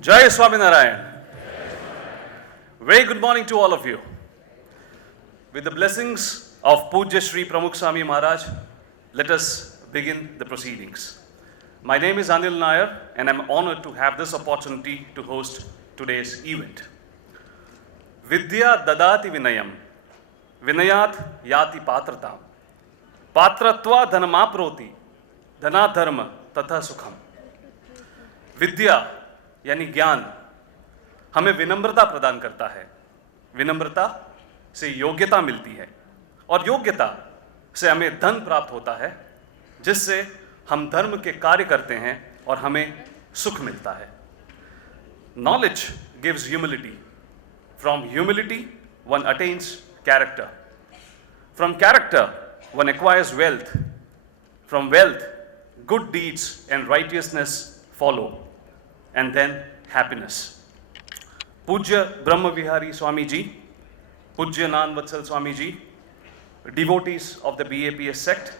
Jai Swami Narayan. Very good morning to all of you. With the blessings of Pujya Shri Pramukh Swami Maharaj, let us begin the proceedings. My name is Anil Nair and I'm honored to have this opportunity to host today's event. Vidya Dadati Vinayam, Vinayat Yati Patratam, Patratva Dhanamaproti, Dhanadharma Tatha Sukham. विद्या यानी ज्ञान हमें विनम्रता प्रदान करता है, विनम्रता से योग्यता मिलती है और योग्यता से हमें धन प्राप्त होता है, जिससे हम धर्म के कार्य करते हैं और हमें सुख मिलता है. Knowledge gives humility. From humility one attains character. From character one acquires wealth. From wealth good deeds and righteousness follow. And then happiness. Pujya Brahmavihaari Swamiji, Pujya Nanvatsal Swamiji, devotees of the BAPS sect,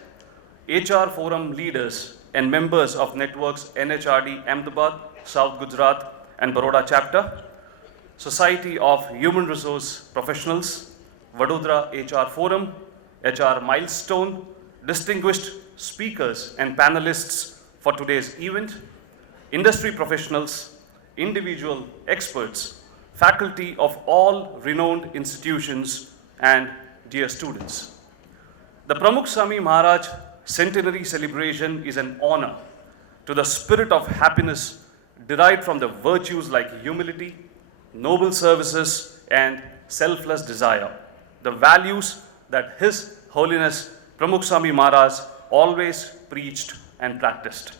HR forum leaders and members of networks NHRD Ahmedabad, South Gujarat and Baroda chapter, Society of Human Resource Professionals, Vadodara HR Forum, HR Milestone, distinguished speakers and panelists for today's event, industry professionals, individual experts, faculty of all renowned institutions, and dear students. The Pramukh Swami Maharaj centenary celebration is an honor to the spirit of happiness derived from the virtues like humility, noble services, and selfless desire, the values that His Holiness Pramukh Swami Maharaj always preached and practiced.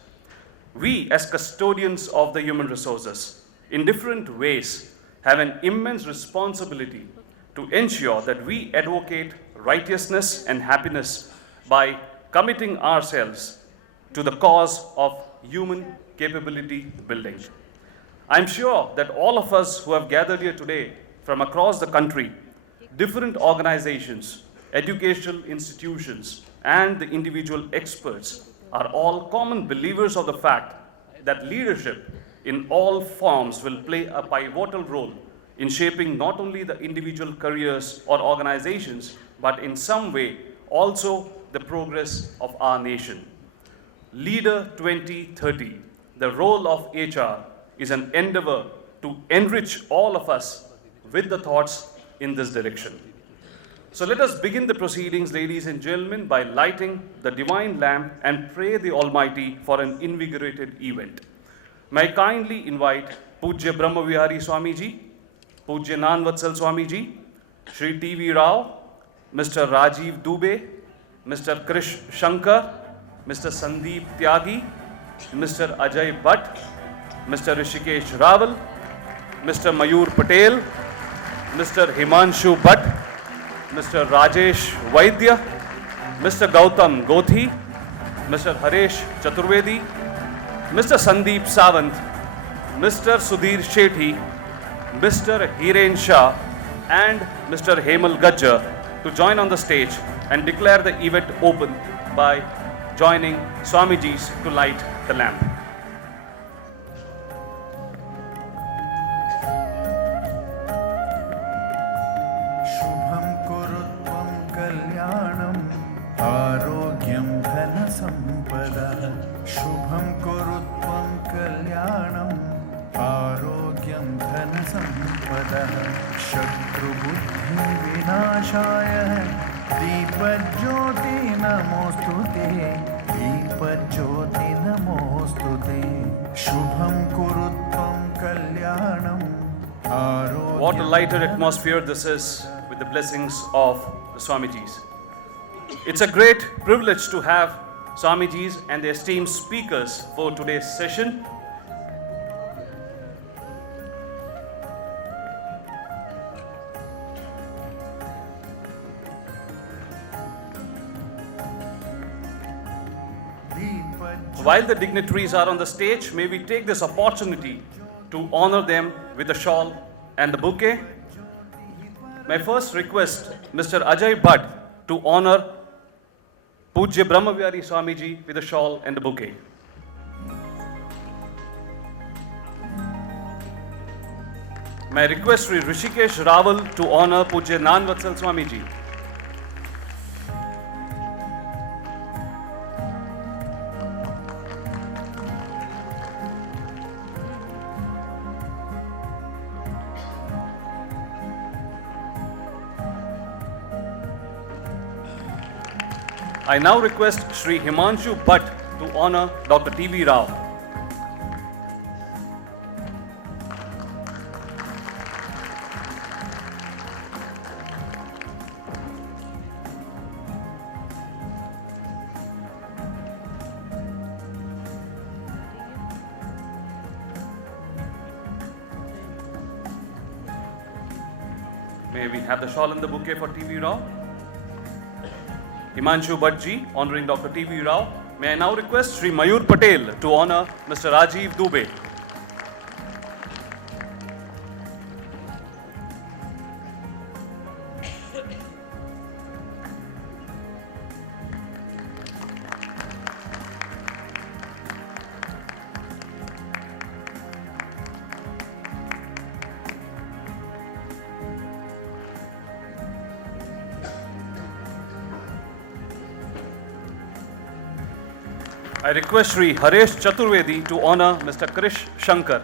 We, as custodians of the human resources, in different ways, have an immense responsibility to ensure that we advocate righteousness and happiness by committing ourselves to the cause of human capability building. I'm sure that all of us who have gathered here today from across the country, different organizations, educational institutions, and the individual experts are all common believers of the fact that leadership in all forms will play a pivotal role in shaping not only the individual careers or organizations, but in some way also the progress of our nation. Leader 2030, the role of HR is an endeavor to enrich all of us with the thoughts in this direction. So let us begin the proceedings, ladies and gentlemen, by lighting the divine lamp and pray the Almighty for an invigorated event. May I kindly invite Pujya Brahmavihaari Swamiji, Pujya Nanvatsal Swamiji, Shri T.V. Rao, Mr. Rajiv Dubey, Mr. Krish Shankar, Mr. Sandeep Tyagi, Mr. Ajay Bhatt, Mr. Rishikesh Raval, Mr. Mayur Patel, Mr. Himanshu Bhatt, Mr. Rajesh Vaidya, Mr. Gautam Gothi, Mr. Haresh Chaturvedi, Mr. Sandeep Sawant, Mr. Sudhir Shetty, Mr. Hiren Shah, and Mr. Hemal Gajjar to join on the stage and declare the event open by joining Swamijis to light the lamp. What a lighter atmosphere this is with the blessings of the Swamijis. It's a great privilege to have Swamijis and the esteemed speakers for today's session. While the dignitaries are on the stage, may we take this opportunity to honor them with a shawl and the bouquet. May first request Mr. Ajay Bhatt to honor Pujya Brahmavihaari Swamiji with a shawl and a bouquet. May I request Sri Rishikesh Raval to honor Pujya Nanvatsal Swamiji. I now request Sri Himanshu Bhatt to honor Dr. T.V. Rao. May we have the shawl and the bouquet for T.V. Rao? Himanshu Bhatt honoring Dr. T.V. Rao. May I now request Sri Mayur Patel to honor Mr. Rajiv Dubey. I request Sri Haresh Chaturvedi to honor Mr. Krish Shankar.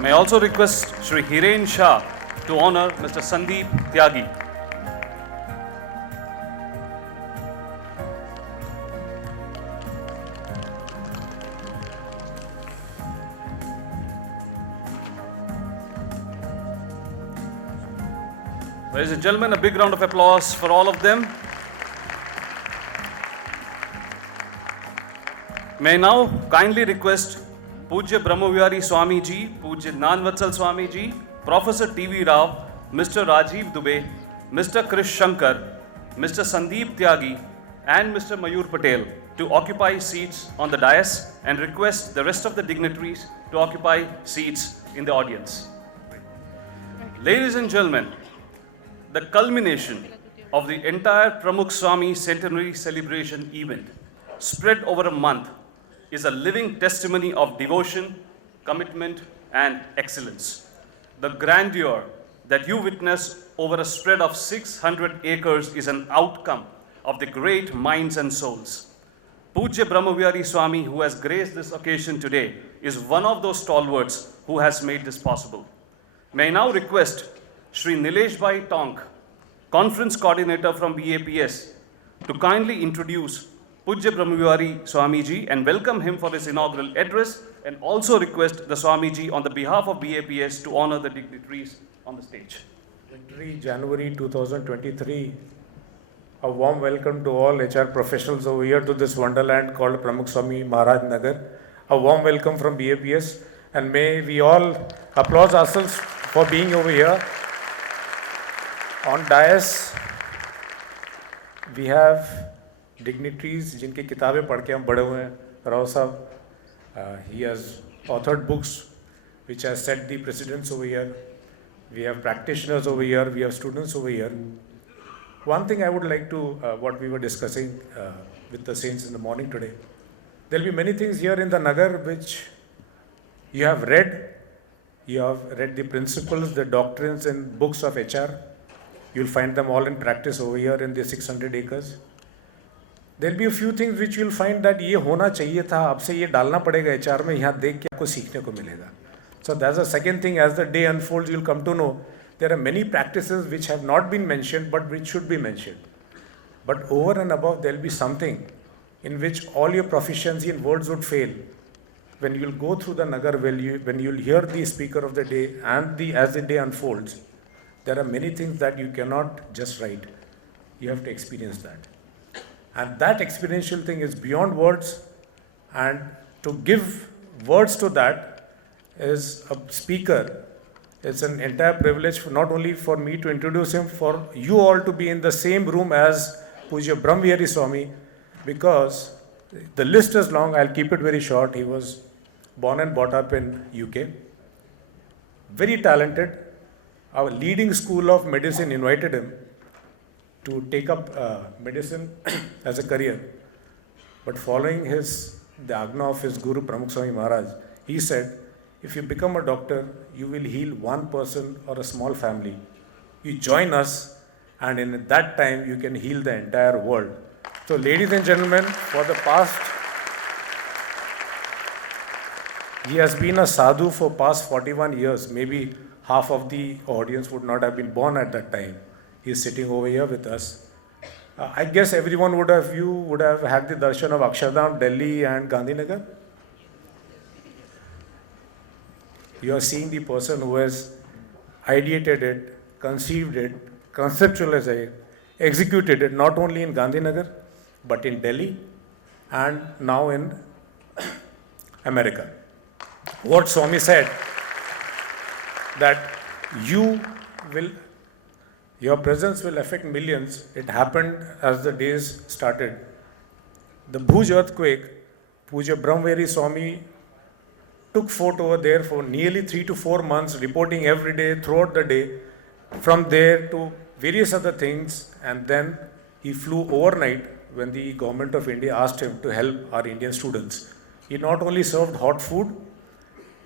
May I also request Sri Hiren Shah to honor Mr. Sandeep Tyagi. Ladies and gentlemen, a big round of applause for all of them. May I now kindly request Pujya Brahmavihaari Swamiji, Pujya Nanvatsal Swamiji, Professor T.V. Rao, Mr. Rajiv Dubey, Mr. Krish Shankar, Mr. Sandeep Tyagi, and Mr. Mayur Patel to occupy seats on the dais and request the rest of the dignitaries to occupy seats in the audience. Ladies and gentlemen, the culmination of the entire Pramukh Swami centenary celebration event, spread over a month, is a living testimony of devotion, commitment, and excellence. The grandeur that you witness over a spread of 600 acres is an outcome of the great minds and souls. Pujya Brahmavihaari Swami, who has graced this occasion today, is one of those stalwarts who has made this possible. May I now request Sri Nilesh Bhai Tonk, Conference Coordinator from BAPS, to kindly introduce Pujya Brahmavihaari Swamiji and welcome him for his inaugural address, and also request the Swamiji on the behalf of BAPS to honor the dignitaries on the stage. 23 January 2023, a warm welcome to all HR professionals over here to this wonderland called Pramukh Swami Maharaj Nagar. A warm welcome from BAPS, and may we all applaud ourselves for being over here. On dais, we have dignitaries जिनकी किताबें पढ़ के हम बड़े हुए हैं. Rao Sahab, he has authored books which has set the precedents over here. We have practitioners over here, we have students over here. One thing I would like to, what we were discussing with the saints in the morning today, there will be many things here in the Nagar which you have read the principles, the doctrines in books of HR. You'll find them all in practice over here in the 600 acres. There'll be a few things which you'll find that ये होना चाहिए था, आपसे ये डालना पड़ेगा HR में, यहाँ देख के आपको सीखने को मिलेगा. So that's the second thing. As the day unfolds, you'll come to know there are many practices which have not been mentioned but which should be mentioned. But over and above, there'll be something in which all your proficiency in words would fail. When you'll go through the Nagar, when you'll hear the speaker of the day and as the day unfolds, there are many things that you cannot just write. You have to experience that. And that experiential thing is beyond words, and to give words to that is a speaker. It's an entire privilege, not only for me to introduce him, for you all to be in the same room as Pujya Brahmavihaari Swami, because the list is long. I'll keep it very short. He was born and brought up in UK. Very talented. Our leading school of medicine invited him to take up medicine as a career. But following the agna of his Guru Pramukh Swami Maharaj, he said, if you become a doctor, you will heal one person or a small family. You join us, and in that time, you can heal the entire world. So, ladies and gentlemen, for the past, he has been a sadhu for past 41 years. Maybe half of the audience would not have been born at that time. He is sitting over here with us. I guess everyone would have had the darshan of Akshardham, Delhi and Gandhinagar. You are seeing the person who has ideated it, conceived it, conceptualized it, executed it, not only in Gandhinagar, but in Delhi and now in America. What Swami said, that your presence will affect millions. It happened as the days started. The Bhuj earthquake, Pujya Brahmavihaari Swami took fort over there for nearly 3 to 4 months, reporting every day, throughout the day, from there to various other things, and then he flew overnight when the government of India asked him to help our Indian students. He not only served hot food,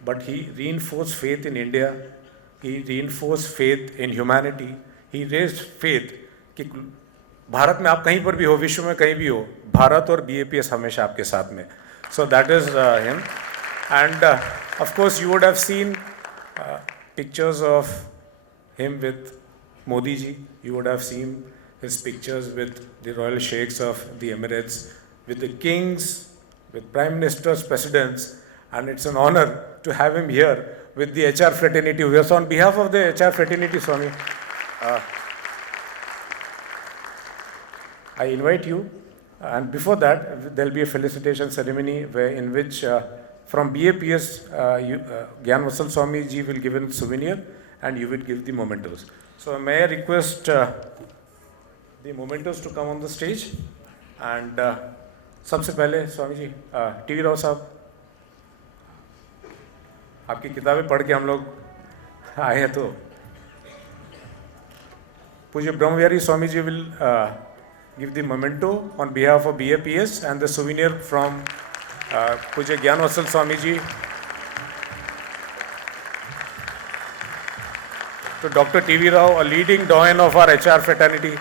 but he reinforced faith in India, he reinforced faith in humanity, he raised faith कि भारत में आप कहीं पर भी हो, विश्व में कहीं भी हो, भारत और BAPS हमेशा आपके साथ में. So that is him. And of course you would have seen pictures of him with Modi ji. You would have seen his pictures with the royal sheikhs of the Emirates, with the kings, with prime ministers, presidents, and it's an honor to have him here with the HR fraternity. So on behalf of the HR fraternity, Swami, I invite you, and before that there will be a felicitation ceremony in which from BAPS, Gyan Vasal Swami ji will give a souvenir and you will give the mementos. So may I request the mementos to come on the stage, and सबसे पहले Swami ji, TV Rao साहब, आपकी किताबें पढ़ के हम लोग आए हैं, तो Pujya Brahmavihaari Swamiji will give the memento on behalf of BAPS and the souvenir from Pujya Gyan Vasal Swamiji to Dr. TV Rao, a leading doyen of our HR fraternity.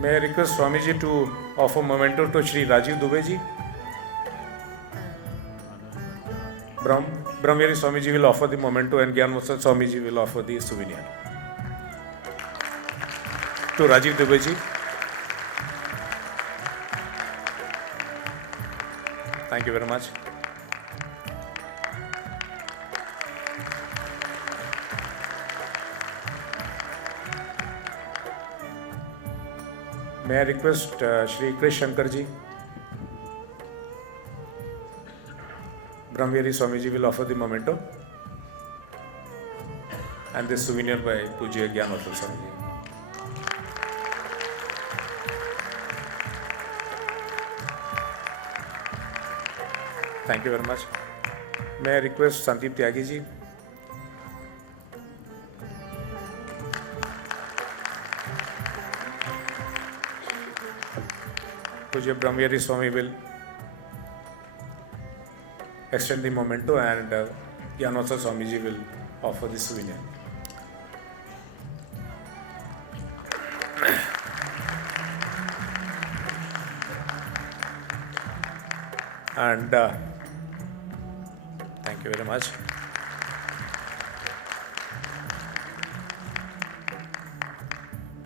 May I request Swamiji to offer memento to Shri Rajiv Dubey ji. Brahmavihaari Swamiji will offer the memento and Gyan Vasal Swamiji will offer the souvenir. To Rajiv Dubey ji. Thank you very much. May I request Shri Krish Shankar ji. Brahmavihaari Swamiji will offer the memento and the souvenir by Pujya Gyan Vasal Swamiji. Thank you very much. May I request Sandeep Tyagi ji. Pujya Brahmavihaari Swami will extend the memento and Gyan Vasal Swamiji will offer the souvenir. And thank you very much.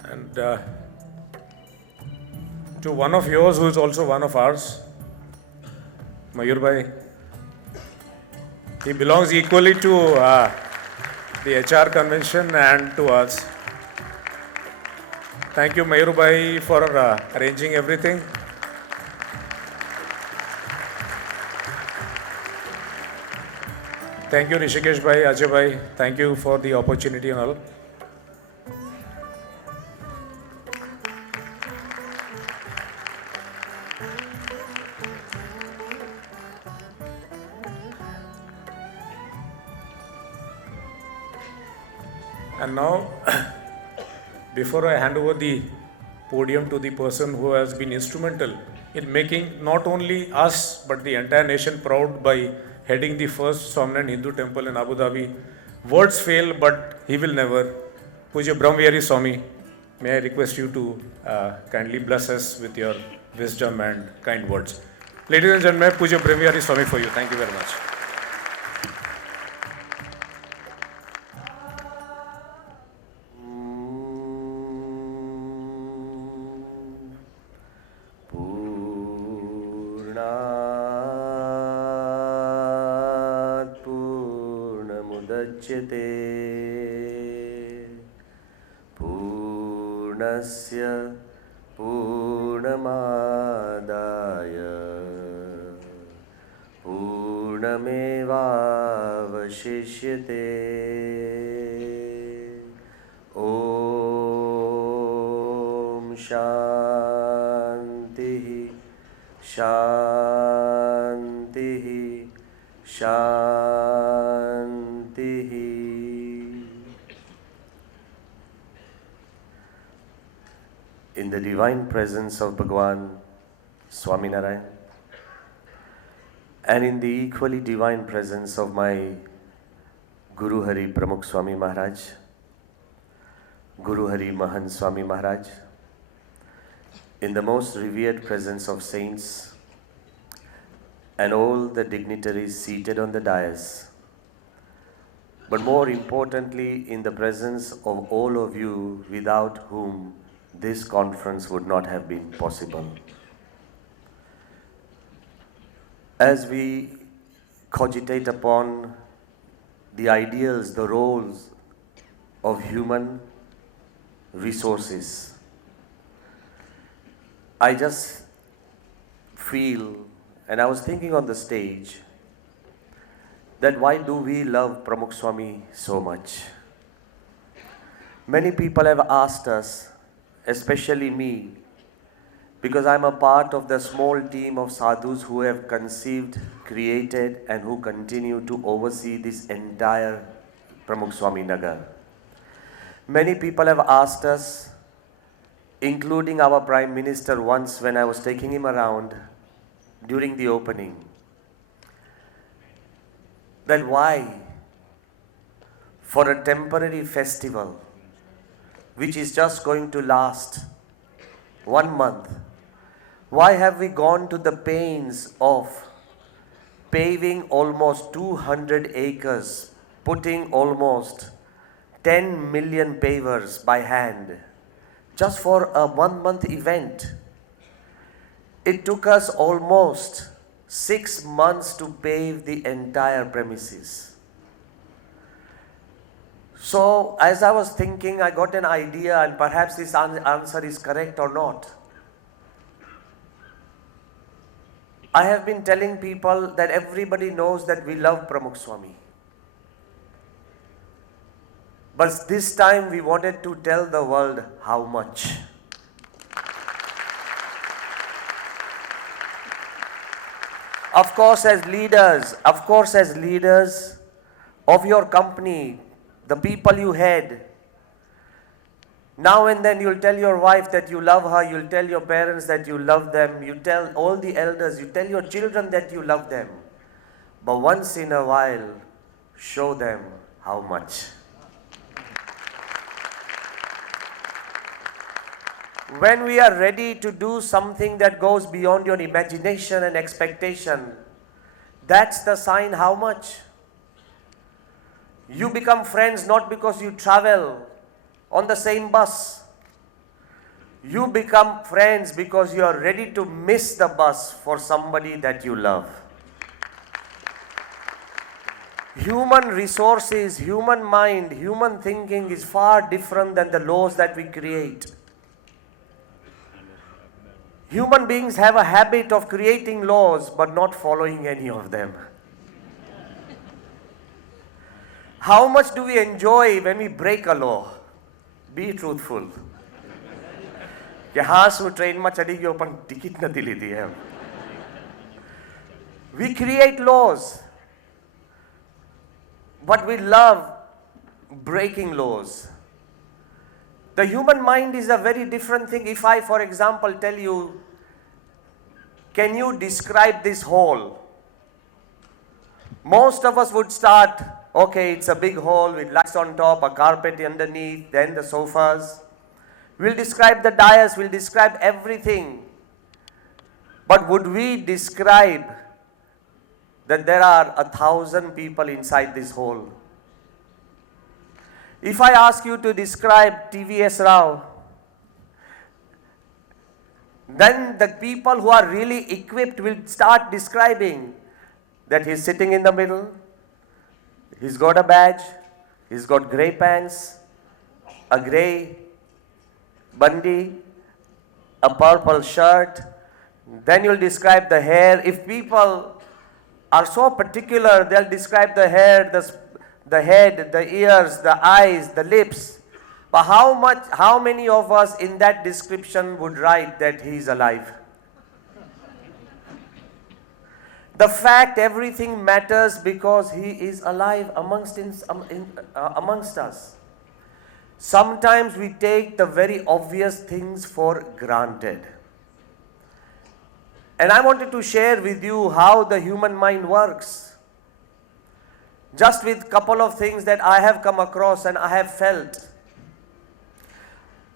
And to one of yours who is also one of ours, Mayur Bhai. He belongs equally to the HR convention and to us. Thank you, Mayur Bhai, for arranging everything. Thank you, Rishikesh Bhai, Ajay Bhai. Thank you for the opportunity and all. And now, before I hand over the podium to the person who has been instrumental in making not only us but the entire nation proud by heading the first Somnath Hindu temple in Abu Dhabi, words fail but he will never. Pujya Brahmavihaari Swami, may I request you to kindly bless us with your wisdom and kind words. Ladies and gentlemen, Pujya Brahmavihaari Swami for you. Thank you very much. पूर्णमुदच्यते पूर्णस्य पूर्णमादाय पूर्णमेवावशिष्यते ॐ शान्तिः शान्तिः शान्तिः. In the divine presence of Bhagwan Swami Narayan and in the equally divine presence of my Guru Hari Pramukh Swami Maharaj, Guru Hari Mahan Swami Maharaj, in the most revered presence of saints and all the dignitaries seated on the dais, but more importantly in the presence of all of you without whom this conference would not have been possible. As we cogitate upon the ideals, the roles of human resources, I just feel, and I was thinking on the stage, that why do we love Pramukh Swami so much? Many people have asked us, especially me, because I'm a part of the small team of sadhus who have conceived, created, and who continue to oversee this entire Pramukh Swami Nagar. Many people have asked us, including our Prime Minister once when I was taking him around during the opening, that why, for a temporary festival, which is just going to last 1 month, why have we gone to the pains of paving almost 200 acres, putting almost 10 million pavers by hand, just for a 1 month event? It took us almost 6 months to pave the entire premises. So, as I was thinking, I got an idea, and perhaps this answer is correct or not. I have been telling people that everybody knows that we love Pramukh Swami. But this time we wanted to tell the world how much. Of course, as leaders of your company, the people you head, now and then you'll tell your wife that you love her, you'll tell your parents that you love them, you tell all the elders, you tell your children that you love them. But once in a while, show them how much. When we are ready to do something that goes beyond your imagination and expectation, that's the sign how much. You become friends not because you travel on the same bus. You become friends because you are ready to miss the bus for somebody that you love. human resources, human mind, human thinking is far different than the laws that we create. Human beings have a habit of creating laws but not following any of them. How much do we enjoy when we break a law? Be truthful. કે હા શું ટ્રેનમાં ચડી ગયો પણ ticket નથી લીધી એમ. We create laws, but we love breaking laws. The human mind is a very different thing. If I, for example, tell you, can you describe this hall? Most of us would start, okay, it's a big hall with lights on top, a carpet underneath, then the sofas. We'll describe the dais, we'll describe everything. But would we describe that there are 1,000 people inside this hall? If I ask you to describe TVS Rao, then the people who are really equipped will start describing that he's sitting in the middle, he's got a badge, he's got grey pants, a grey bandi, a purple shirt. Then you'll describe the hair. If people are so particular, they'll describe the hair, the head, the ears, the eyes, the lips. But how many of us in that description would write that he is alive? The fact everything matters because he is alive amongst us. Sometimes we take the very obvious things for granted. And I wanted to share with you how the human mind works. Just with a couple of things that I have come across and I have felt.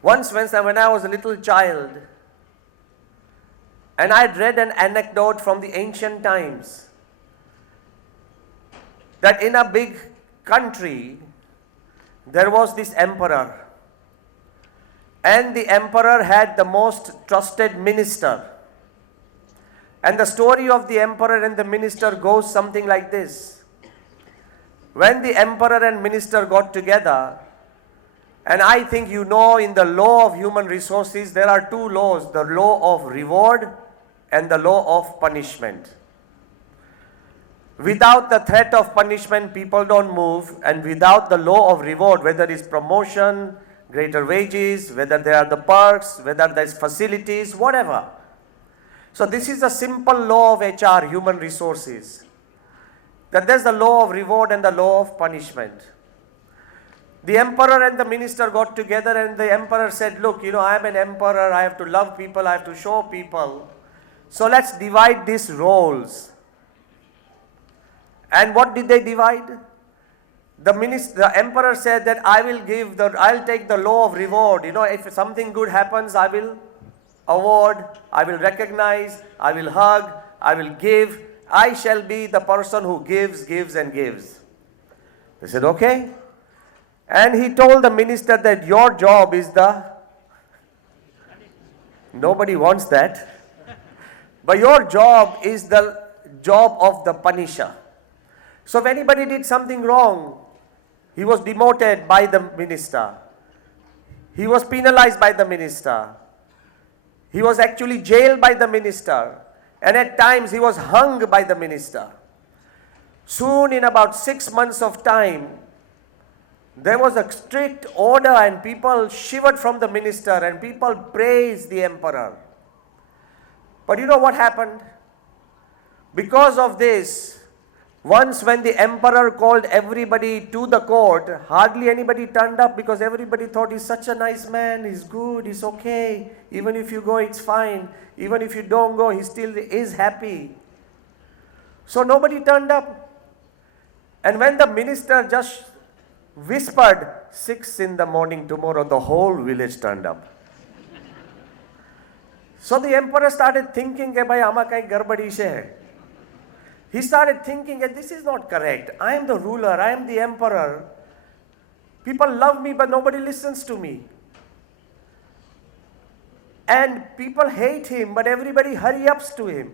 Once when I was a little child, and I had read an anecdote from the ancient times, that in a big country, there was this emperor. And the emperor had the most trusted minister. And the story of the emperor and the minister goes something like this. When the emperor and minister got together, and I think you know in the law of human resources, there are two laws, the law of reward and the law of punishment. Without the threat of punishment, people don't move, and without the law of reward, whether it's promotion, greater wages, whether there are the perks, whether there's facilities, whatever. So this is a simple law of HR, human resources, that there's the law of reward and the law of punishment. The emperor and the minister got together, and the emperor said, look, I am an emperor, I have to love people, I have to show people. So let's divide these roles. And what did they divide? The emperor said that I'll take the law of reward. If something good happens, I will award, I will recognize, I will hug, I will give. I shall be the person who gives and gives. They said, okay. And he told the minister that your job is nobody wants that. But your job is the job of the punisher. So if anybody did something wrong, he was demoted by the minister. He was penalized by the minister. He was actually jailed by the minister. And at times he was hung by the minister. Soon, in about 6 months of time, there was a strict order, and people shivered from the minister, and people praised the emperor. But you know what happened? Because of this, once when the emperor called everybody to the court, hardly anybody turned up because everybody thought he's such a nice man, he's good, he's okay. Even if you go, it's fine. Even if you don't go, he still is happy. So nobody turned up. And when the minister just whispered, 6 in the morning tomorrow, the whole village turned up. So the emperor started thinking, bhai, ama kai garbadi hai. He started thinking that this is not correct. I am the ruler, I am the emperor. People love me, but nobody listens to me. And people hate him, but everybody hurry ups to him.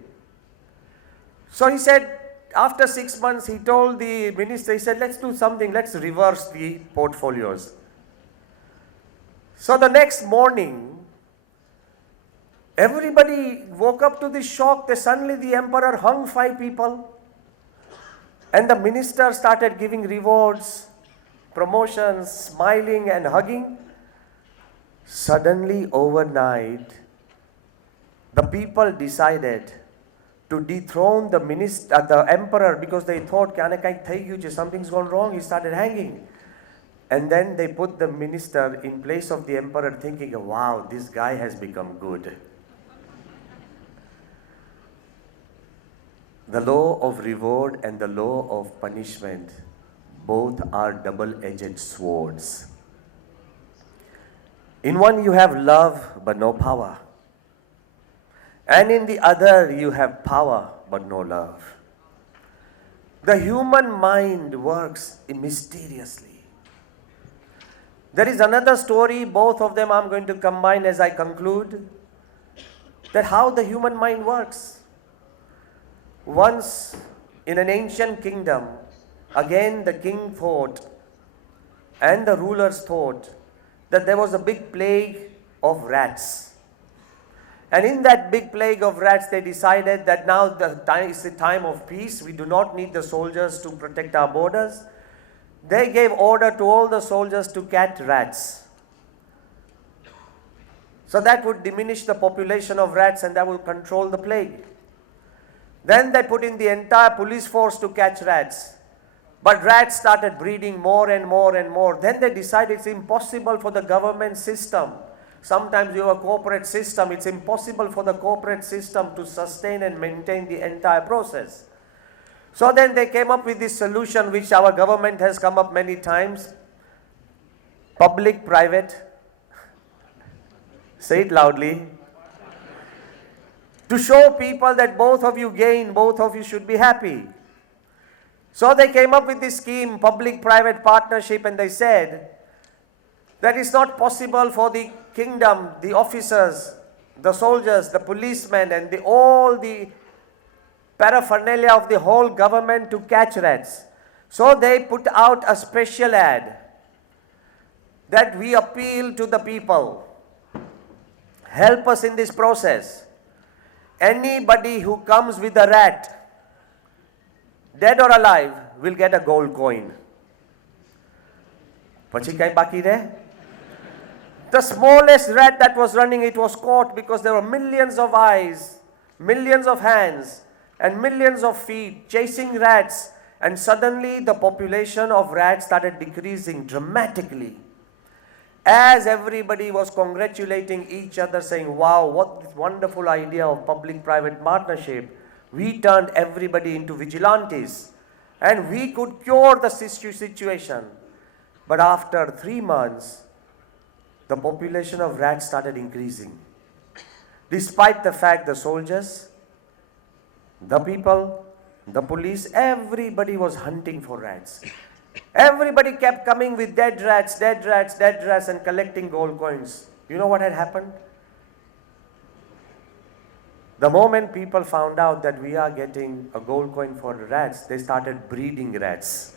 So he said, after 6 months, he told the minister, he said, let's do something, let's reverse the portfolios. So the next morning, everybody woke up to this shock that suddenly the emperor hung 5 people and the minister started giving rewards, promotions, smiling and hugging. Suddenly, overnight, the people decided to dethrone the emperor because they thought, something's gone wrong. He started hanging. And then they put the minister in place of the emperor, thinking, wow, this guy has become good. The law of reward and the law of punishment, both are double-edged swords. In one you have love but no power. And in the other you have power but no love. The human mind works mysteriously. There is another story, both of them I'm going to combine as I conclude, that how the human mind works. Once in an ancient kingdom, again the king thought and the rulers thought that there was a big plague of rats. And in that big plague of rats, they decided that now is the time of peace. We do not need the soldiers to protect our borders. They gave order to all the soldiers to catch rats. So that would diminish the population of rats and that would control the plague. Then they put in the entire police force to catch rats. But rats started breeding more and more and more. Then they decided it's impossible for the government system. Sometimes you have a corporate system. It's impossible for the corporate system to sustain and maintain the entire process. So then they came up with this solution which our government has come up many times. Public-private. Say it loudly. To show people that both of you gain, both of you should be happy. So they came up with this scheme, public-private partnership, and they said that it's not possible for the kingdom, the officers, the soldiers, the policemen, and all the paraphernalia of the whole government to catch rats. So they put out a special ad that we appeal to the people. Help us in this process. Anybody who comes with a rat, dead or alive, will get a gold coin. Pachi kai baki rahe? The smallest rat that was running, it was caught because there were millions of eyes, millions of hands, and millions of feet chasing rats, and suddenly the population of rats started decreasing dramatically. As everybody was congratulating each other, saying, wow, what this wonderful idea of public-private partnership, we turned everybody into vigilantes and we could cure the situation. But after 3 months, the population of rats started increasing. Despite the fact the soldiers, the people, the police, everybody was hunting for rats. Everybody kept coming with dead rats, and collecting gold coins. You know what had happened? The moment people found out that we are getting a gold coin for the rats, they started breeding rats.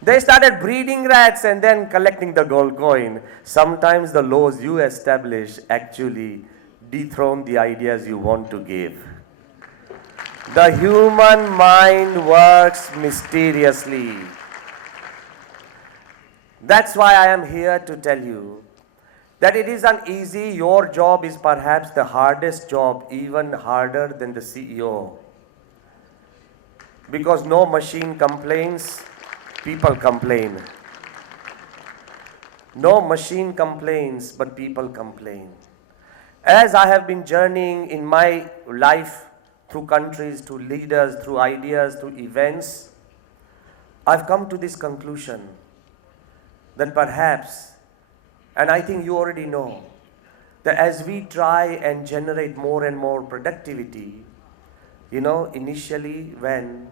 They started breeding rats and then collecting the gold coin. Sometimes the laws you establish actually dethrone the ideas you want to give. The human mind works mysteriously. That's why I am here to tell you that it isn't easy. Your job is perhaps the hardest job, even harder than the CEO. Because no machine complains, people complain. No machine complains, but people complain. As I have been journeying in my life through countries, through leaders, through ideas, through events, I've come to this conclusion that perhaps, and I think you already know, that as we try and generate more and more productivity, initially when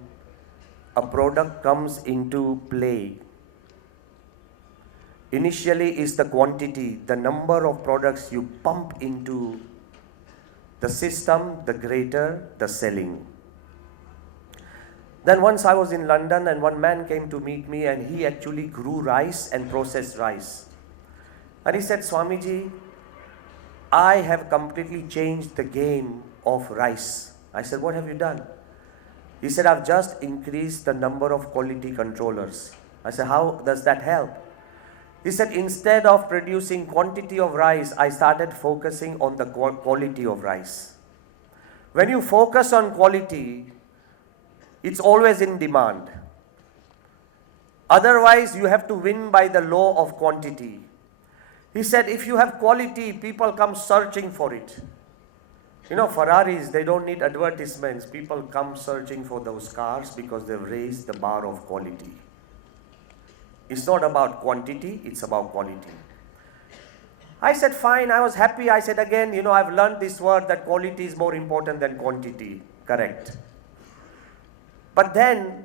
a product comes into play, initially is the quantity, the number of products you pump into The system, the greater the selling. Then once I was in London and one man came to meet me and he actually grew rice and processed rice. And he said, Swamiji, I have completely changed the game of rice. I said, what have you done? He said, I've just increased the number of quality controllers. I said, how does that help? He said, instead of producing quantity of rice, I started focusing on the quality of rice. When you focus on quality, it's always in demand. Otherwise, you have to win by the law of quantity. He said, if you have quality, people come searching for it. You know, Ferraris, they don't need advertisements. People come searching for those cars because they've raised the bar of quality. It's not about quantity, it's about quality. I said, fine, I was happy. I said, again, you know, I've learned this word that quality is more important than quantity. Correct. But then,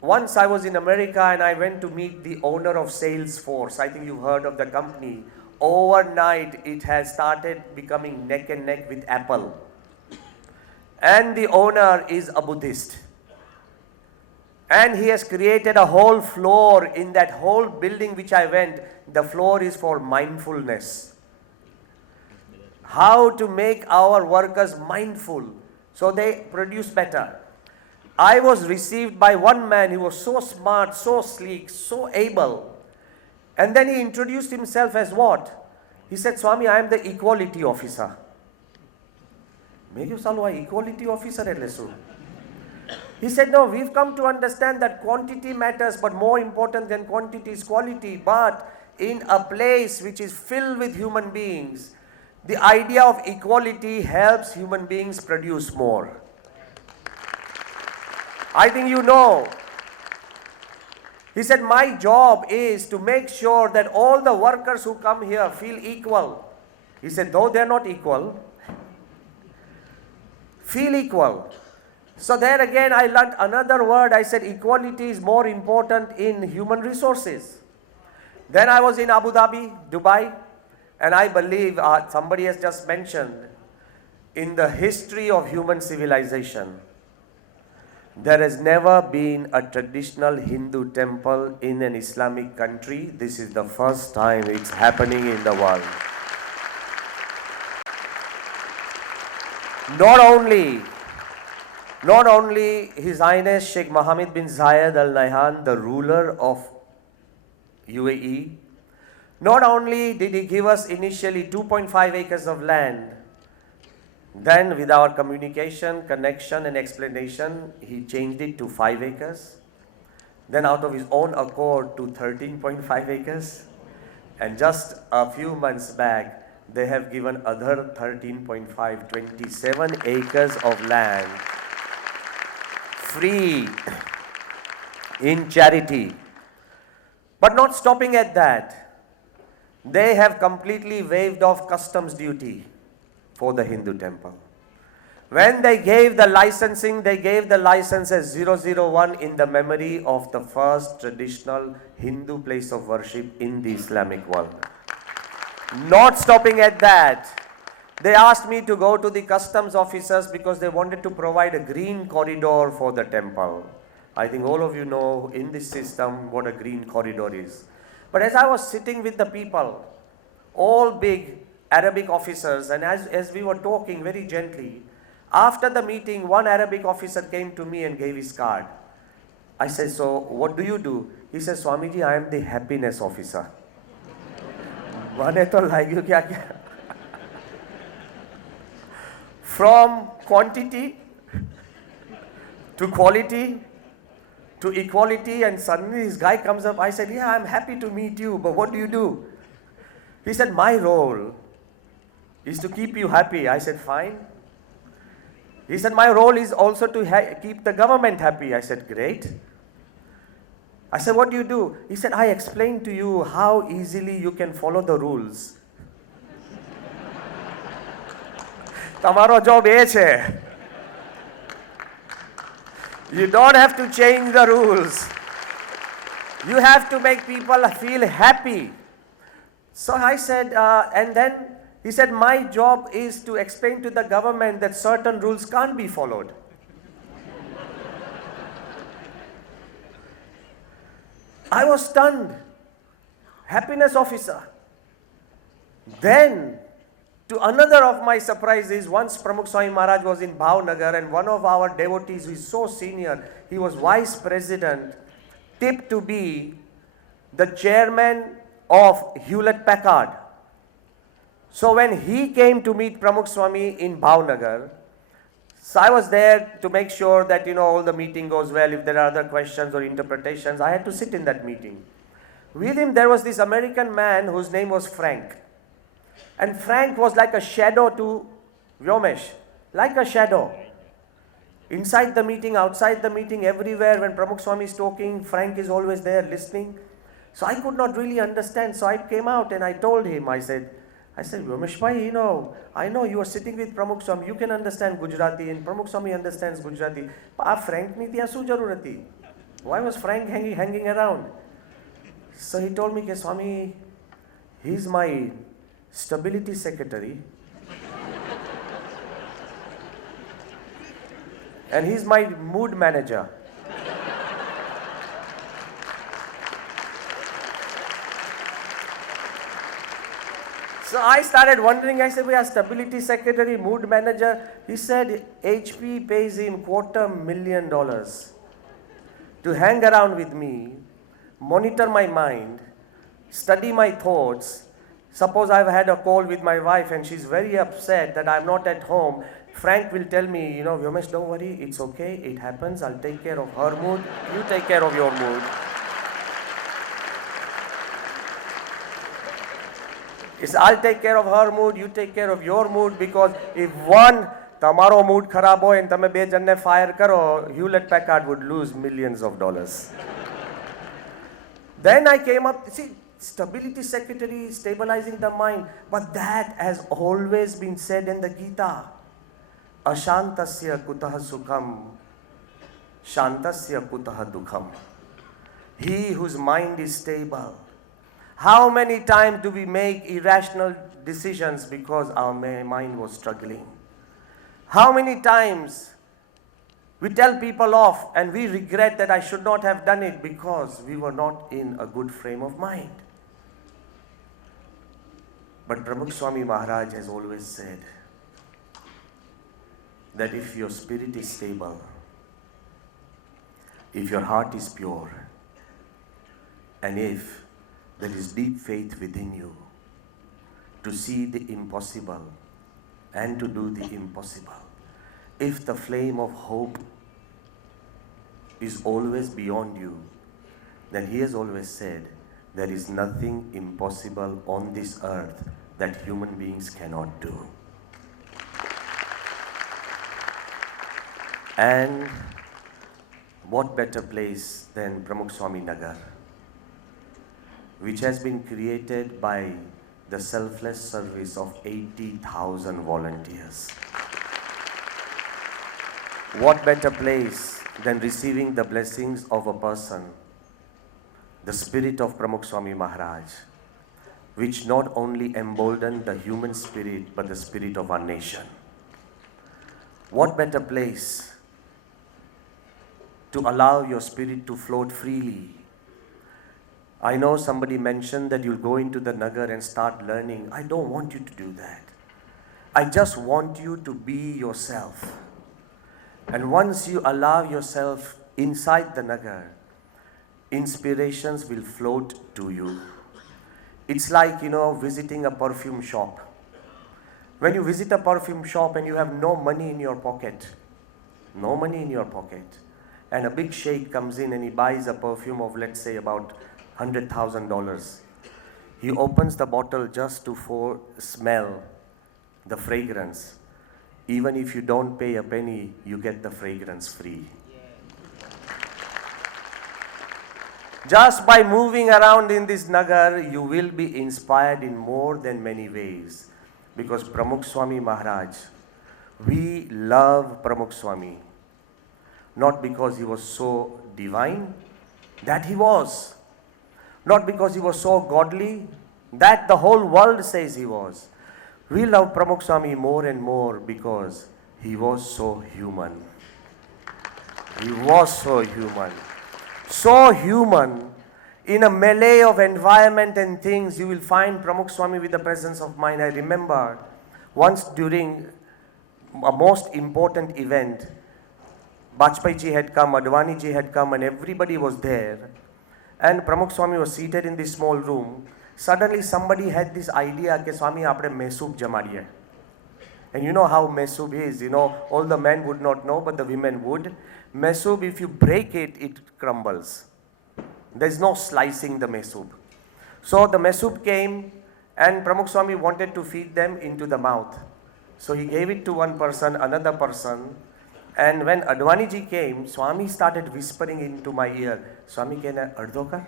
once I was in America and I went to meet the owner of Salesforce. I think you've heard of the company. Overnight, it has started becoming neck and neck with Apple. And the owner is a Buddhist. And he has created a whole floor in that whole building which I went. The floor is for mindfulness. How to make our workers mindful so they produce better. I was received by one man. He was so smart, so sleek, so able. And then he introduced himself as what? He said, Swami, I am the equality officer. Equality officer. He said, no, we've come to understand that quantity matters, but more important than quantity is quality. But in a place which is filled with human beings, the idea of equality helps human beings produce more. I think you know. He said, my job is to make sure that all the workers who come here feel equal. He said, though they're not equal, feel equal. So there again, I learned another word. I said, equality is more important in human resources. Then I was in Abu Dhabi, Dubai, and I believe somebody has just mentioned, in the history of human civilization, there has never been a traditional Hindu temple in an Islamic country. This is the first time it's happening in the world. Not only His Highness Sheikh Mohammed bin Zayed Al Nahyan, the ruler of UAE, not only did he give us initially 2.5 acres of land, then with our communication, connection and explanation, he changed it to 5 acres. Then out of his own accord to 13.5 acres. And just a few months back, they have given other 13.5, 27 acres of land free in charity. But not stopping at that, they have completely waived off customs duty for the Hindu temple. When they gave the licensing, they gave the license as 001 in the memory of the first traditional Hindu place of worship in the Islamic world. Not stopping at that, they asked me to go to the customs officers because they wanted to provide a green corridor for the temple. I think all of you know in this system what a green corridor is. But as I was sitting with the people, all big Arabic officers, and as we were talking very gently, after the meeting, one Arabic officer came to me and gave his card. I said, so what do you do? He said, Swamiji, I am the happiness officer. From quantity to quality to equality, and suddenly this guy comes up. I said, yeah, I'm happy to meet you, but what do you do? He said, my role is to keep you happy. I said, fine. He said, my role is also to keep the government happy. I said, great. I said, what do you do? He said, I explained to you how easily you can follow the rules. Tamaro job એ છે. You don't have to change the rules. You have to make people feel happy. So I said, and then He said, my job is to explain to the government that certain rules can't be followed. I was stunned. Happiness officer. Then, to another of my surprises, once Pramukh Swami Maharaj was in Bhavnagar and one of our devotees who is so senior, he was vice president, tipped to be the chairman of Hewlett Packard. So when he came to meet Pramukh Swami in Bhavnagar, so I was there to make sure that, all the meeting goes well. If there are other questions or interpretations, I had to sit in that meeting. With him, there was this American man whose name was Frank. And Frank was like a shadow to Vyomesh, like a shadow. Inside the meeting, outside the meeting, everywhere, when Pramukh Swami is talking, Frank is always there listening. So I could not really understand. So I came out and I told him, I said, Vyomesh bhai, I know you are sitting with Pramukh Swami, you can understand Gujarati and Pramukh Swami understands Gujarati. But Frank ni tiya su jarur hati? Why was Frank hanging around? So he told me, ke Swami, he's my stability secretary and he's my mood manager. So I started wondering, I said, we are stability secretary, mood manager. He said, HP pays him $250,000 to hang around with me, monitor my mind, study my thoughts. Suppose I've had a call with my wife and she's very upset that I'm not at home. Frank will tell me, Vyomesh, don't worry, it's okay, it happens, I'll take care of her mood, you take care of your mood. I'll take care of her mood, you take care of your mood, because if one tamaro mood kharab hoy and tame be janne fire karo, Hewlett Packard would lose millions of dollars. Then I came up, stability secretary, stabilizing the mind, but that has always been said in the Gita. Ashantasya kutaha sukham, shantasya kutaha dukham. He whose mind is stable. How many times do we make irrational decisions because our mind was struggling? How many times we tell people off and we regret that I should not have done it because we were not in a good frame of mind? But Pramukh Swami Maharaj has always said that if your spirit is stable, if your heart is pure, and if there is deep faith within you to see the impossible and to do the impossible, if the flame of hope is always beyond you, then he has always said, there is nothing impossible on this earth that human beings cannot do. And what better place than Pramukh Swami Nagar, which has been created by the selfless service of 80,000 volunteers. What better place than receiving the blessings of a person, the spirit of Pramukh Swami Maharaj, which not only emboldened the human spirit but the spirit of our nation. What better place to allow your spirit to float freely. I know somebody mentioned that you'll go into the Nagar and start learning. I don't want you to do that. I just want you to be yourself. And once you allow yourself inside the Nagar, inspirations will float to you. It's like, visiting a perfume shop. When you visit a perfume shop and you have no money in your pocket, and a big sheikh comes in and he buys a perfume of, let's say, about $100,000. He opens the bottle just to smell the fragrance. Even if you don't pay a penny, you get the fragrance free. Just by moving around in this Nagar, you will be inspired in more than many ways. Because Pramukh Swami Maharaj, we love Pramukh Swami. Not because he was so divine, that he was. Not because he was so godly, that the whole world says he was. We love Pramukh Swami more and more because he was so human. He was so human. So human. In a melee of environment and things, you will find Pramukh Swami with the presence of mind. I remember once during a most important event, Bajpayee ji had come, Advani ji had come, and everybody was there. And Pramukh Swami was seated in this small room. Suddenly somebody had this idea that Swami apne mesoob jamadiye. And you know how mesoob is, all the men would not know, but the women would. Mesoob, if you break it, it crumbles. There's no slicing the mesoob. So the mesoob came, and Pramukh Swami wanted to feed them into the mouth. So he gave it to one person, another person. And when Advani ji came, Swami started whispering into my ear, Swami, can I ardho kar?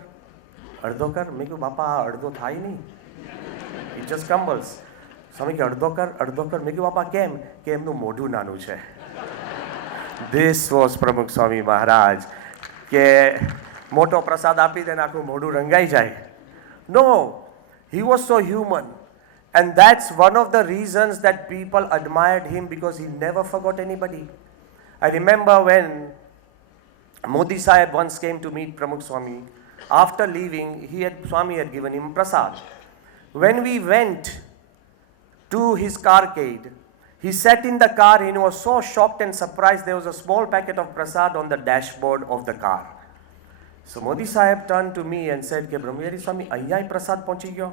Ardho kar? Me kyu bapa ardho thai nahi. It just crumbles. Swami ke ardho kar. Me kyu bapa kem? Ke emnu modhu nanu che. This was Pramukh Swami Maharaj. Ke moto prasad api de naku modhu rangai jai. No, he was so human. And that's one of the reasons that people admired him, because he never forgot anybody. I remember when Modi Sahib once came to meet Pramukh Swami. After leaving, Swami had given him prasad. When we went to his carcade, he sat in the car and he was so shocked and surprised. There was a small packet of prasad on the dashboard of the car. So Modi Sahib turned to me and said, "Ke Brahmavihaari Swami, ahiya prasad pahunchi gyo."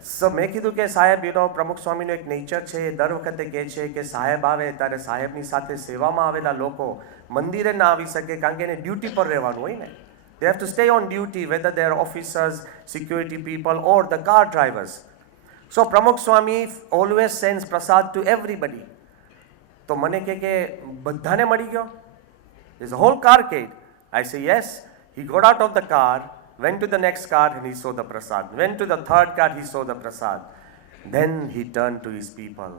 So મેં કીધું કે સાહેબ પ્રમુખ સ્વામીનો એક nature છે, એ દર વખતે કહે છે કે સાહેબ આવે ત્યારે સાહેબની સાથે સેવામાં આવેલા લોકો મંદિરે ના આવી શકે, કારણ કે એને ડ્યુટી પર રહેવાનું હોય ને. They have to stay on duty, whether they are officers, security people or the car drivers. So Pramukh Swami always sends prasad to everybody. તો મને કે બધાને મળી ગયો? There's a whole carcade. I say yes. He got out of the car, went to the next car and he saw the prasad. Went to the third car, he saw the prasad. Then he turned to his people.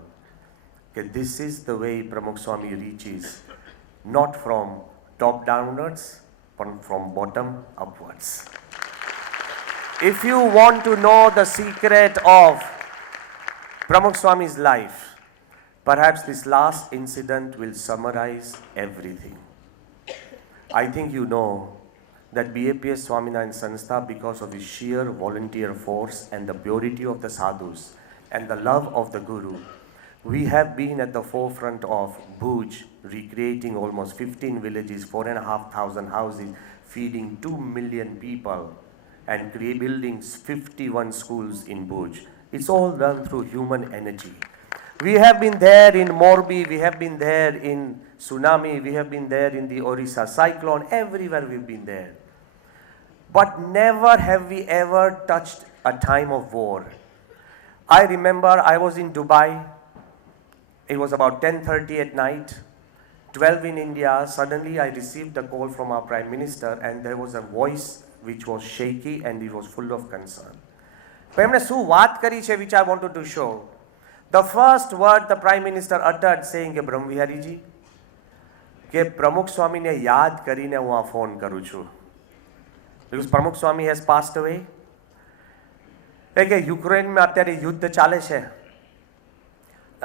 Okay, this is the way Pramukh Swami reaches, not from top downwards, but from bottom upwards. If you want to know the secret of Pramukh Swami's life, perhaps this last incident will summarize everything. I think you know that BAPS Swaminarayan Sanstha, because of the sheer volunteer force and the purity of the sadhus and the love of the Guru, we have been at the forefront of Bhuj, recreating almost 15 villages, 4,500 houses, feeding 2 million people and building 51 schools in Bhuj. It's all done through human energy. We have been there in Morbi, we have been there in tsunami, we have been there in the Orissa cyclone, everywhere we've been there. But never have we ever touched a time of war. I remember I was in Dubai. It was about 10:30 at night, 12 in India. Suddenly I received a call from our Prime Minister and there was a voice which was shaky and it was full of concern. પણ એમણે શું વાત કરી છે, which I wanted to show. The first word the Prime Minister uttered saying કે બ્રહ્મવિહારીજી કે પ્રમુખ સ્વામીને યાદ કરીને હું આ ફોન કરું છું. Because Pramukh Swami has passed away. કે યુક્રેનમાં અત્યારે યુદ્ધ ચાલે છે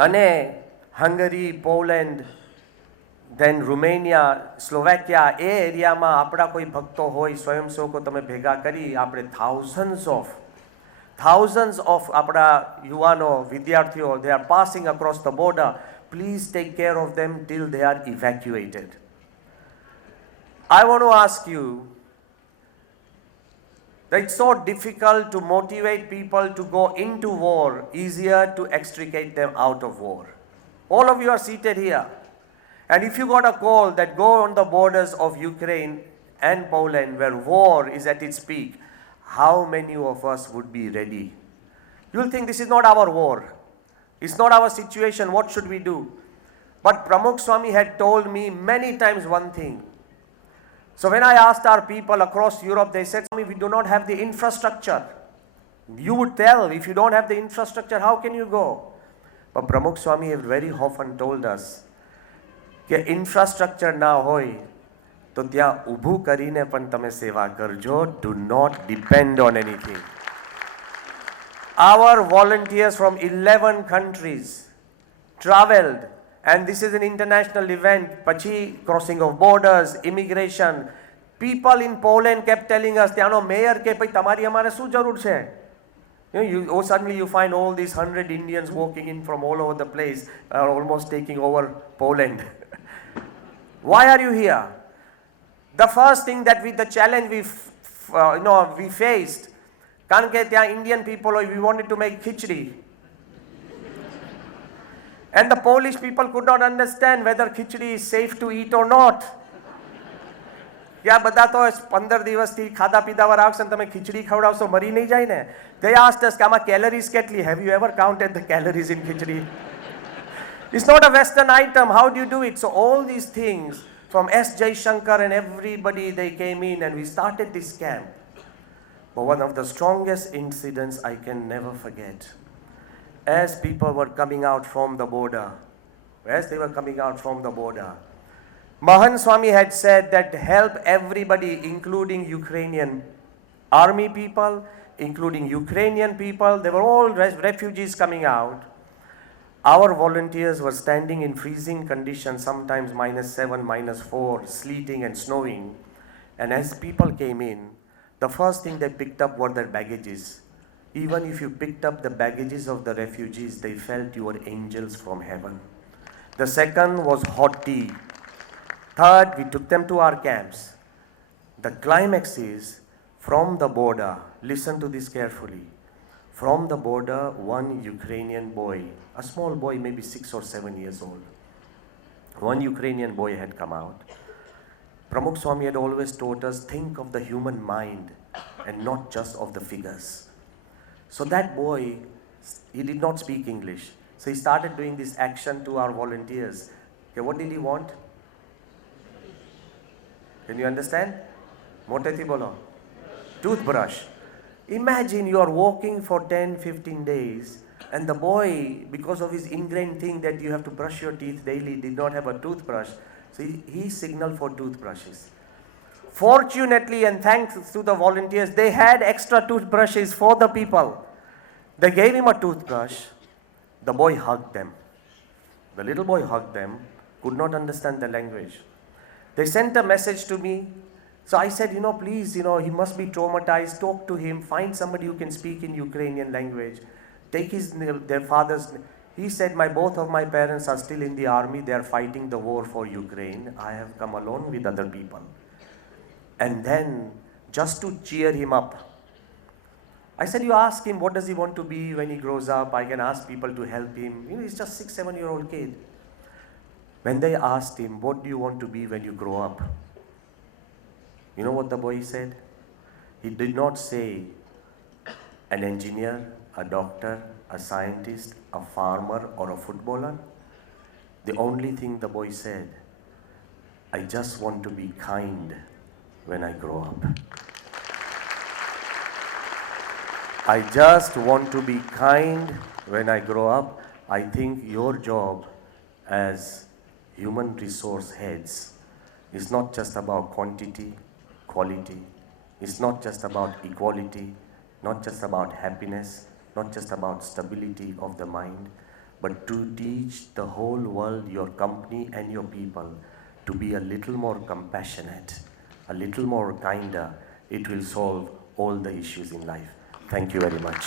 અને હંગરી, પોલેન્ડ, then Romania, Slovakia, એ એરિયામાં આપણા કોઈ ભક્તો હોય, સ્વયંસેવકો તમે ભેગા કરી આપણે thousands of આપણા યુવાનો, વિદ્યાર્થીઓ, they are passing across the border. Please take care of them till they are evacuated. I want to ask you, it's so difficult to motivate people to go into war, easier to extricate them out of war. All of you are seated here. And if you got a call that go on the borders of Ukraine and Poland where war is at its peak, how many of us would be ready? You'll think this is not our war. It's not our situation. What should we do? But Pramukh Swami had told me many times one thing. So when I asked our people across Europe, they said, Swami, we do not have the infrastructure. You would tell, if you don't have the infrastructure, how can you go? But Pramukh Swami have very often told us, કે infrastructure ના હોય તો ત્યાં ઊભું કરીને પણ તમે સેવા કરજો. Do not depend on anything. Our volunteers from 11 countries traveled, and this is an international event, Pachi, crossing of borders, immigration. People in Poland kept telling us, "Tyano mayor ke bhai tamari hamare શું જરૂર છે?" Suddenly you find all these 100 Indians walking in from all over the place, almost taking over Poland. Why are you here? The first thing that the challenge we faced, કારણ કે ત્યાં Indian people, we wanted to make khichdi. And the Polish people could not understand whether khichdi is safe to eat or not. Yeah, બધા તો 15 દિવસથી ખાધા પીધા વાર આવશે ને તમે ખીચડી ખવડાવશો મરી નહીં જાય ને. They asked us કે આમાં calories કેટલી? Have you ever counted the calories in khichdi? It's not a Western item. How do you do it? So all these things from S. Shankar and everybody, they came in and we started this camp. But one of the strongest incidents I can never forget. As people were coming out from the border, Mahan Swami had said that help everybody, including Ukrainian army people, including Ukrainian people. They were all refugees coming out. Our volunteers were standing in freezing conditions, sometimes -7, -4, sleeting and snowing. And as people came in, the first thing they picked up were their baggages. Even if you picked up the baggages of the refugees, they felt you were angels from heaven. The second was hot tea. Third, we took them to our camps. The climax is from the border, listen to this carefully. From the border, one Ukrainian boy, a small boy, maybe 6 or 7 years old, one Ukrainian boy had come out. Pramukh Swami had always taught us, think of the human mind and not just of the figures. So that boy, he did not speak English. So he started doing this action to our volunteers. Okay, what did he want? Can you understand? Motethi bolo. Toothbrush. Imagine you are walking for 10-15 days and the boy, because of his ingrained thing that you have to brush your teeth daily, did not have a toothbrush. So he signaled for toothbrushes. Fortunately, and thanks to the volunteers, they had extra toothbrushes for the people. They gave him a toothbrush. The boy hugged them. The little boy hugged them, could not understand the language. They sent a message to me. So I said, please, he must be traumatized. Talk to him. Find somebody who can speak in Ukrainian language. Take their father's. He said, both of my parents are still in the army. They are fighting the war for Ukraine. I have come alone with other people. And then, just to cheer him up, I said, you ask him, what does he want to be when he grows up? I can ask people to help him. He's just 6-7-year-old kid. When they asked him, what do you want to be when you grow up? You know what the boy said? He did not say an engineer, a doctor, a scientist, a farmer, or a footballer. The only thing the boy said, I just want to be kind when I grow up. I just want to be kind when I grow up. I think your job as human resource heads is not just about quantity, quality. It's not just about equality, not just about happiness, not just about stability of the mind, but to teach the whole world, your company and your people, to be a little more compassionate, a little more kinder. It will solve all the issues in life. Thank you very much.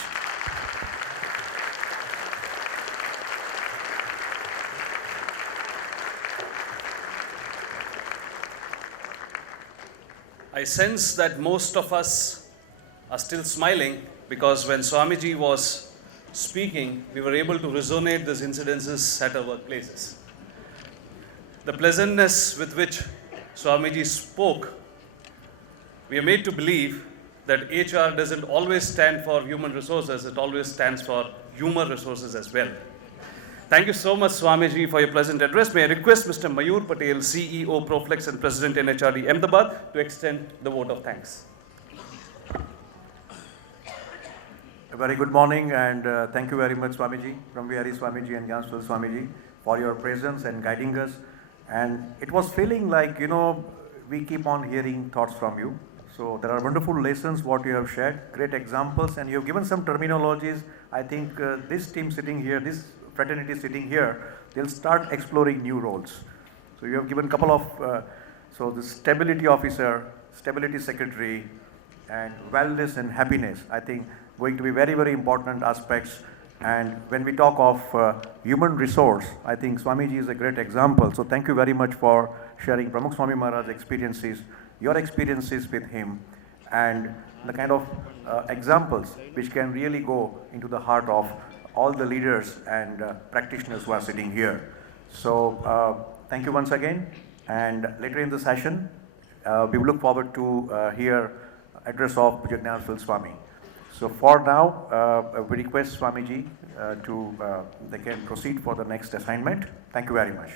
I sense that most of us are still smiling because when Swamiji was speaking, we were able to resonate these incidences at our workplaces. The pleasantness with which Swamiji spoke, we are made to believe that HR doesn't always stand for human resources, it always stands for humor resources as well. Thank you so much, Swamiji, for your pleasant address. May I request Mr. Mayur Patel, CEO, Proflex and President NHRD Ahmedabad, to extend the vote of thanks. A very good morning and thank you very much, Swamiji, Brahmavihaari Swamiji and Gyanswal Swamiji, for your presence and guiding us. And it was feeling like, we keep on hearing thoughts from you. So there are wonderful lessons what you have shared, great examples, and you have given some terminologies. I think this team sitting here, this fraternity sitting here, they'll start exploring new roles. So you have given a couple of, so the stability officer, stability secretary, and wellness and happiness, I think going to be very, very important aspects. And when we talk of human resource, I think Swamiji is a great example. So thank you very much for sharing Pramukh Swami Maharaj's experiences, your experiences with him, and the kind of examples which can really go into the heart of all the leaders and practitioners who are sitting here. So thank you once again. And later in the session, we look forward to hear address of Pujya Brahmavihaari Swami. So for now, we request Swamiji they can proceed for the next assignment. Thank you very much.